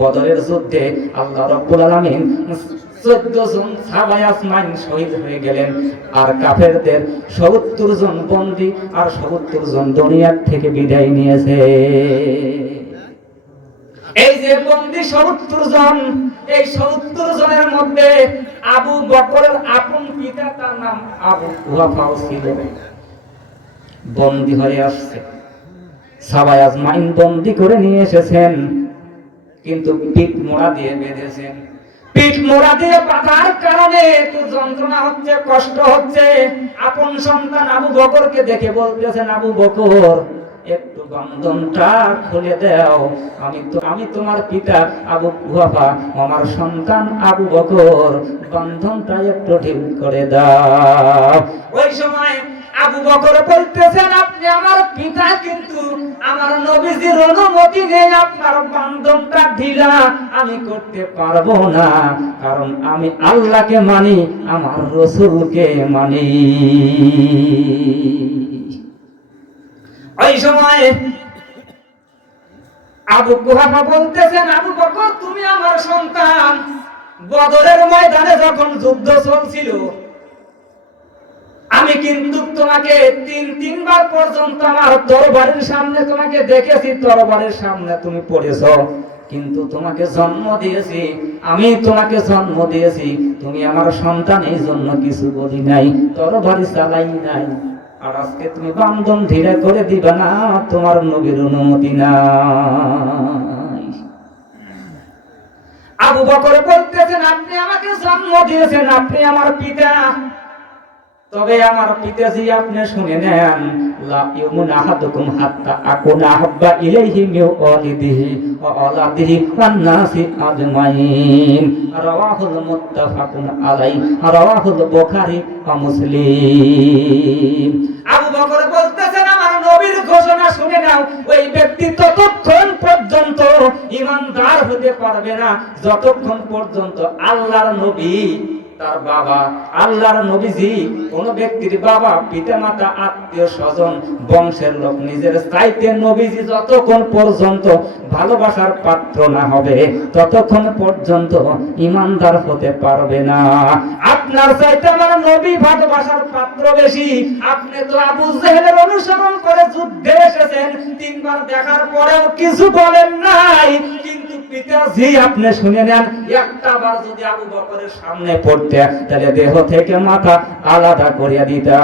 বদরের যুদ্ধে আল্লাহ রাব্বুল আলামিন 14 জন সাহাবায়ে আসমাইন শহীদ হয়ে গেলেন, আর কাফেরদের 70 জন বন্দী আর 70 জন দুনিয়ার থেকে বিদায় নিয়েছে। এই যে বন্দী 70 জন, এই 70 জনের মধ্যে আবু বকরের আপন পিতা, তার নাম আবু কুহাফা ছিল, বন্দী হয়ে আসছে। সাহাবায়ে আজমাইন বন্দী করে নিয়ে এসেছেন, কিন্তু পিঠ মোড়া দিয়ে বেঁধেছেন। পিঠ মোড়া দিয়ে বাঁধার কারণে একটু যন্ত্রণা হচ্ছে, কষ্ট হচ্ছে। আপন সন্তান আবু বকরকে দেখে বলতেছেন, আবু বকর একটু বন্ধনটা খুলে দাও, আমি তোমার পিতা আবু কুহাফা, আমার সন্তান আবু বকর, বন্ধনটা একটু ঢিল করে দাও। ওই সময় আবু বকর বলতেছেন, আপনি আমার পিতা, কিন্তু আমার নবীজির অনুমতি নেই, আপনার বন্ধনটা ঢিলা আমি করতে পারবো না, কারণ আমি আল্লাহকে মানি, আমার রাসূলকে মানি। ওই সময় আবু কুহাফা বলতেছেন, আবু বকর তুমি আমার সন্তান, বদরের ময়দানে যখন যুদ্ধ চলছিল আমি কিন্তু তোমাকে তিনবার পর্যন্ত আমার তরবারির সামনে তোমাকে দেখেছি, তরবারির সামনে তুমি পড়েছো, কিন্তু তোমাকে জন্ম দিয়েছি, আমি তোমাকে জন্ম দিয়েছি, তুমি আমার সন্তান, এই জন্য কিছু বলি নাই, তরবারি চালাই নাই। আর আজকে তুমি বন্ধন ধীরে করে দিবে না, তোমার নবীর অনুমতি নাই। আবু বকর বলতেছেন, আপনি আমাকে জন্ম দিয়েছেন, আপনি আমার পিতা, তবে আমার পিতাজি আপনি শুনে নেন, লা ইউমিন আহাদুকুম হাত্তা আকুনা আহাব্বা ইলাইহি মিন ওয়ালিদিহি ওয়া ওয়ালাদিহি ওয়ান নাসি আজমাইন। রাওয়াহুল মুত্তাফাকুন আলাইহি, রাওয়াহুল বুখারী ওয়া মুসলিম। আবু বকর বলতেছেন, আমার নবীর ঘোষণা শুনে নাও, ওই ব্যক্তি ততক্ষণ পর্যন্ত ঈমানদার হতে পারবে না যতক্ষণ পর্যন্ত আল্লাহর নবী, তার বাবা, আল্লাহর নবীজি, কোন ব্যক্তির বাবা, পিতামাতা, আত্মীয় স্বজন, বংশের লোক, নিজের চাইতে নবীজি যতক্ষণ পর্যন্ত ভালোবাসার পাত্র না হবে ততক্ষণ পর্যন্ত ঈমানদার হতে পারবে না। আপনার চাইতে আমার নবী ভালোবাসার পাত্র বেশি। আপনি তো আবু জেহেলের অনুসরণ করে যুদ্ধে এসেছেন, 3 বার দেখার পরেও কিছু বলেন নাই, কিন্তু পিতাজি আপনি শুনে নেন, একটা বার যদি আবু বকরের সামনে পড়তে তাহলে দেহ থেকে মাথা আলাদা করিয়া দিতা।